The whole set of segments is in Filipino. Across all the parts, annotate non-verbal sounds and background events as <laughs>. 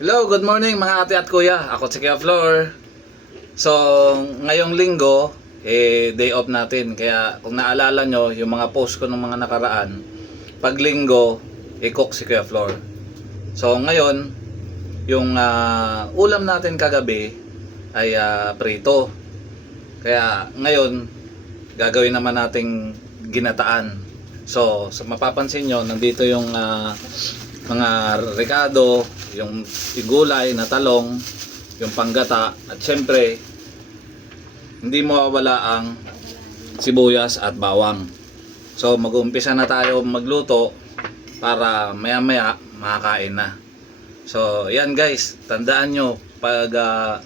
Hello, good morning mga ate at kuya. Ako si Kuya Flor. So, ngayong linggo, eh, day off natin. Kaya kung naalala nyo, yung mga post ko ng mga nakaraan, pag linggo, i-cook si Kuya Flor. So, ngayon, yung ah, ulam natin kagabi ay ah, prito. Kaya ngayon, gagawin naman nating ginataan. So, sa mapapansin nyo, nandito yung ah, mga rekado, yung gulay na talong, yung panggata, at syempre, hindi mawawala ang sibuyas at bawang. So, mag-uumpisa na tayo magluto para maya-maya makakain na. So, yan guys, tandaan nyo, pag ah,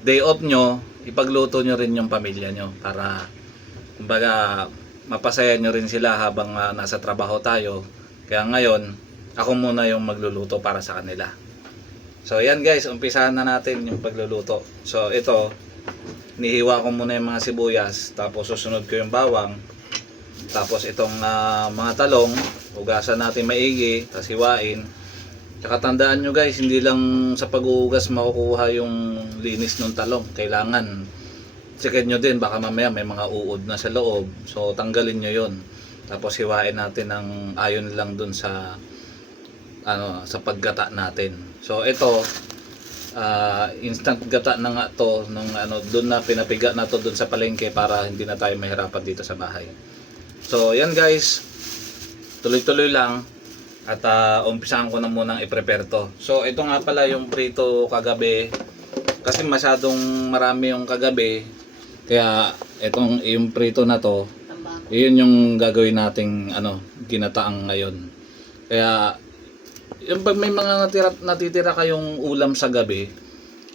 day off nyo, ipagluto nyo rin yung pamilya nyo para, kumbaga, mapasaya nyo rin sila habang ah, nasa trabaho tayo. Kaya ngayon, ako muna yung magluluto para sa kanila. So, yan guys, umpisahan na natin yung pagluluto. So, ito, nihiwa ko muna yung mga sibuyas, tapos susunod ko yung bawang, tapos itong ah, mga talong, hugasan natin maigi, tapos hiwain. Tsaka tandaan nyo guys, hindi lang sa pag-uugas makukuha yung linis ng talong. Kailangan, checkin nyo din, baka mamaya may mga uod na sa loob. So, tanggalin nyo yon Tapos hiwain natin ng ayon lang dun sa ano sa paggata natin. So ito ah, instant gata na nga to nung ano doon na pinapiga na to doon sa palengke para hindi na tayo mahirapan dito sa bahay. So yan guys. Tuloy-tuloy lang at uh, umpisahan ko na munang i-prepare to. So ito nga pala yung prito kagabi kasi masyadong marami yung kagabi kaya itong yung prito na to iyon yung gagawin nating ano ginataang ngayon. Kaya yung pag may mga natira, natitira kayong ulam sa gabi,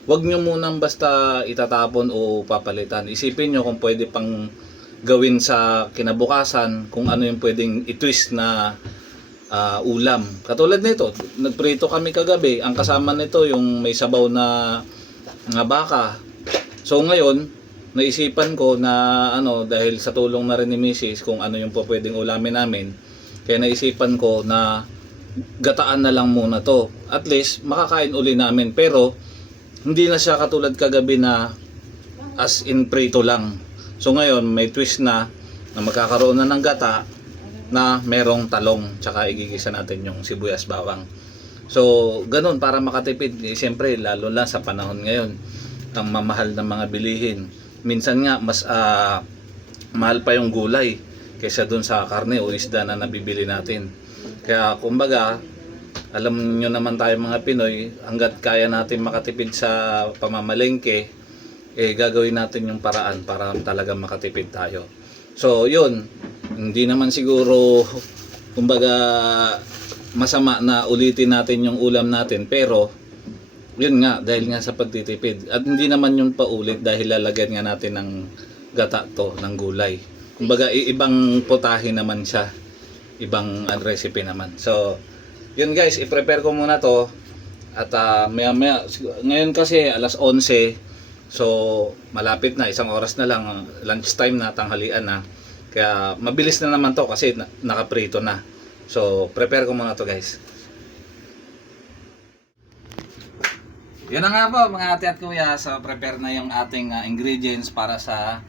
wag nyo munang basta itatapon o papalitan. Isipin nyo kung pwede pang gawin sa kinabukasan, kung ano yung pwedeng i-twist na ah, ulam. Katulad nito, nagprito kami kagabi. Ang kasama nito yung may sabaw na nga baka. So ngayon, naisipan ko na ano dahil sa tulong na rin ni Mrs. kung ano yung pwedeng ulamin namin. Kaya naisipan ko na gataan na lang muna to. At least makakain uli namin pero hindi na siya katulad kagabi na as in prito lang. So ngayon may twist na na magkakaroon na ng gata na merong talong tsaka igigisa natin yung sibuyas bawang. So ganun para makatipid. Eh, Siyempre lalo na sa panahon ngayon ang mamahal ng mga bilihin. Minsan nga mas ah, mahal pa yung gulay kaysa dun sa karne o isda na nabibili natin. Kaya kumbaga, alam nyo naman tayo mga Pinoy, hanggat kaya natin makatipid sa pamamalengke, eh gagawin natin yung paraan para talaga makatipid tayo. So, yun, hindi naman siguro, kumbaga, masama na ulitin natin yung ulam natin, pero, yun nga, dahil nga sa pagtitipid. At hindi naman yun paulit dahil lalagyan nga natin ng gata to, ng gulay. Kumbaga, ibang putahe naman siya ibang recipe naman. So, yun guys, i-prepare ko muna to. At uh, maya maya, ngayon kasi alas 11, so malapit na, isang oras na lang, lunch time na, tanghalian na. Kaya mabilis na naman to kasi na- nakaprito na. So, prepare ko muna to guys. Yan na nga po mga ate at kuya, so prepare na yung ating uh, ingredients para sa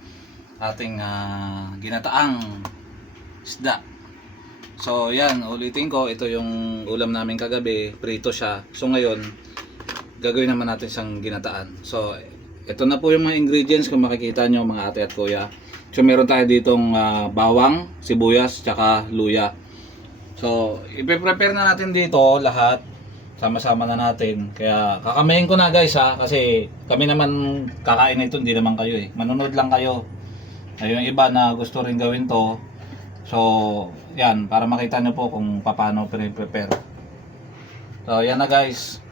ating uh, ginataang isda. So yan, ulitin ko, ito yung ulam namin kagabi, prito siya. So ngayon, gagawin naman natin siyang ginataan. So ito na po yung mga ingredients kung makikita nyo mga ate at kuya. So meron tayo ditong ah, bawang, sibuyas, tsaka luya. So ipe-prepare na natin dito lahat. Sama-sama na natin. Kaya kakamayin ko na guys ha, kasi kami naman kakain na ito, hindi naman kayo eh. Manunod lang kayo. Ay, yung iba na gusto rin gawin to, So, yan, para makita nyo po kung paano pre-prepare. So, yan na guys.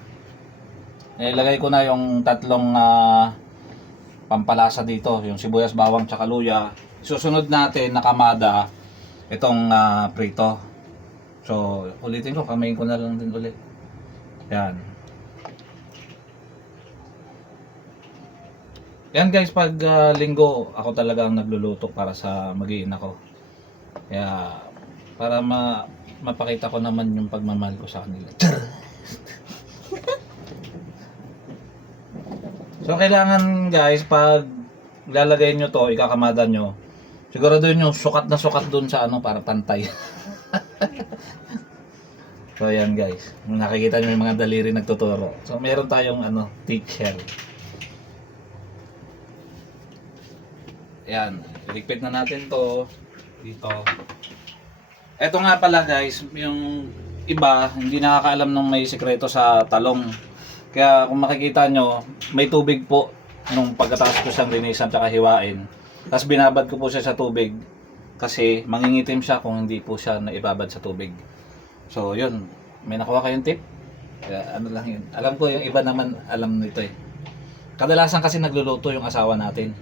Nilagay ko na yung tatlong ah, pampalasa dito, yung sibuyas, bawang, tsaka luya. Susunod natin na kamada itong ah, prito. So, ulitin ko, kamayin ko na lang din ulit. Yan. Yan guys, pag ah, linggo, ako talaga ang nagluluto para sa magiin ako. Kaya para ma mapakita ko naman yung pagmamahal ko sa kanila. <laughs> So kailangan guys pag lalagay nyo to, ikakamada nyo, siguraduhin nyo sukat na sukat dun sa ano para pantay. <laughs> so yan guys, nakikita nyo yung mga daliri nagtuturo. So meron tayong ano, teacher. Yan, iligpit na natin to dito. Ito nga pala guys, yung iba hindi nakakaalam ng may sikreto sa talong. Kaya kung makikita nyo, may tubig po nung pagkatapos ko siyang linisan at hiwain. Tapos binabad ko po siya sa tubig kasi mangingitim siya kung hindi po siya naibabad sa tubig. So yun, may nakuha kayong tip? Kaya, ano lang yun. Alam ko yung iba naman alam nito eh. Kadalasan kasi nagluluto yung asawa natin.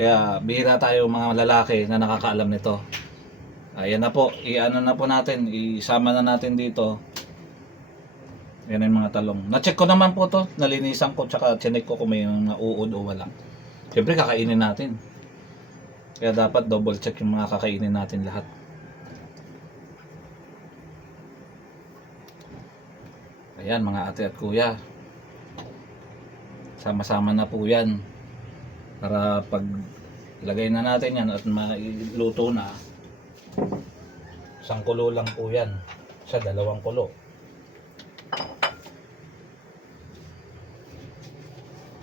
Kaya bihira tayo mga lalaki na nakakaalam nito. Ayan na po, i-ano na po natin, isama na natin dito. Yan yung mga talong. Na-check ko naman po to, nalinisan ko, tsaka chinek ko kung may nauud o wala. Siyempre kakainin natin. Kaya dapat double check yung mga kakainin natin lahat. Ayan mga ate at kuya. Sama-sama na po yan. Para pag lagay na natin yan at mailuto na, isang kulo lang po yan. Sa dalawang kulo.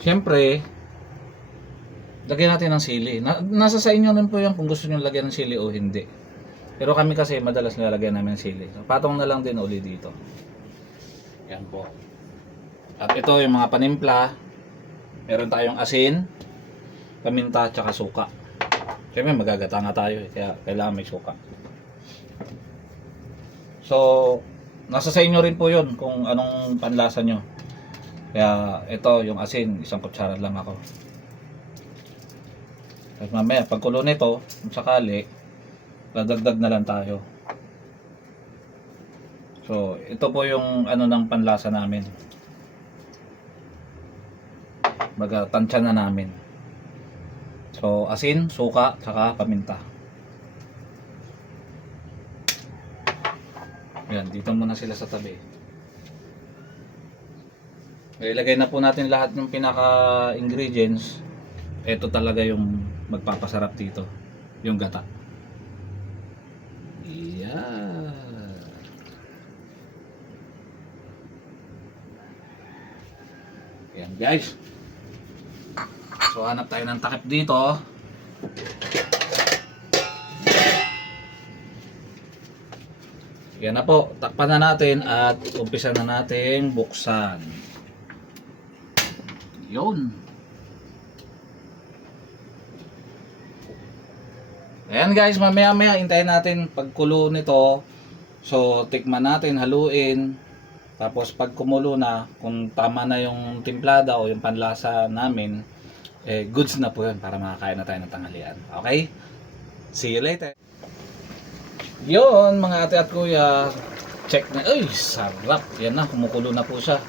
Siyempre, lagyan natin ng sili. Na, nasa sa inyo rin po yan kung gusto nyo lagyan ng sili o hindi. Pero kami kasi madalas nilalagyan namin ng sili. So, patong na lang din uli dito. Yan po. At ito yung mga panimpla. Meron tayong asin, paminta, tsaka suka. Siyempre magagata nga tayo eh, kaya kailangan may suka. So, nasa sa inyo rin po yun kung anong panlasa nyo. Kaya ito yung asin, isang kutsara lang ako. At mamaya, pag kulo nito, kung sakali, dadagdag na lang tayo. So, ito po yung ano ng panlasa namin. Baga, tansya na namin. So, asin, suka, saka paminta. Yan, dito muna sila sa tabi. Ilagay na po natin lahat ng pinaka ingredients. Ito talaga yung magpapasarap dito. Yung gata. Yeah. Yan guys. So hanap tayo ng takip dito. Yan na po, takpan na natin at umpisa na natin buksan. Yun. Ayan guys, mamaya maya hintayin natin pagkulo nito. So, tikman natin, haluin. Tapos pag kumulo na, kung tama na yung timplada o yung panlasa namin, eh, goods na po yun para makakain na tayo ng tanghalian. Okay? See you later. Yun, mga ate at kuya. Check na. Uy, sarap. Yan na, kumukulo na po siya.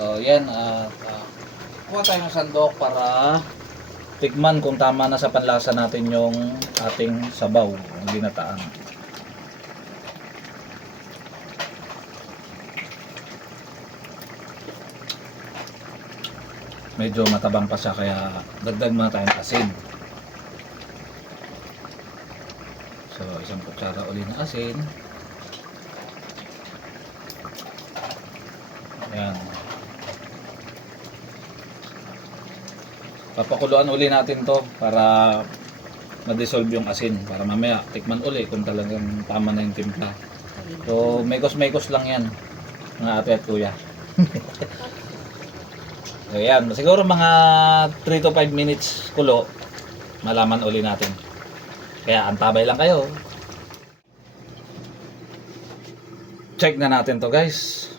Oh, yan. ah ah, kuha tayo ng sandok para tikman kung tama na sa panlasa natin yung ating sabaw, ang ginataan. Medyo matabang pa siya kaya dagdag muna tayo ng asin. So, isang kutsara uli ng asin. Ayan. Papakuluan uli natin to para ma-dissolve yung asin para mamaya tikman uli kung talagang tama na yung timpla. So, mekos-mekos lang yan mga ate at kuya. <laughs> Ayan, siguro mga 3 to 5 minutes kulo malaman uli natin. Kaya antabay lang kayo. Check na natin to guys.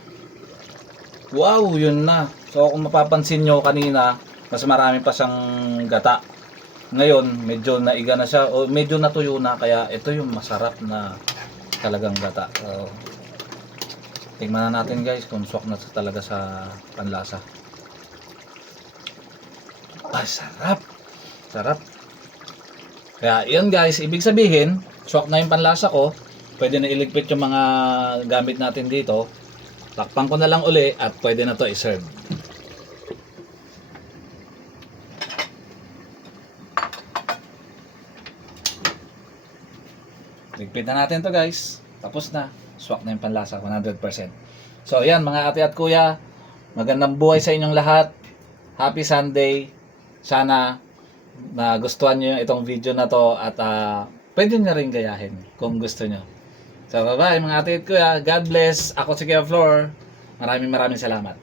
Wow, yun na. So kung mapapansin nyo kanina, mas marami pa siyang gata. Ngayon, medyo naiga na siya o medyo natuyo na kaya ito yung masarap na talagang gata. So, tingnan na natin guys kung swak na talaga sa panlasa. Pasarap. Sarap. Kaya, yun guys, ibig sabihin, swak na yung panlasa ko. Pwede na iligpit yung mga gamit natin dito. Takpan ko na lang uli at pwede na to iserve. Ligpit na natin to guys. Tapos na. Swak na yung panlasa, 100%. So, yan mga ate at kuya. Magandang buhay sa inyong lahat. Happy Sunday. Sana nagustuhan nyo itong video na to at ah, pwede nyo rin gayahin kung gusto nyo. So, bye-bye mga ate at kuya. God bless. Ako si Kuya Flor. Maraming maraming salamat.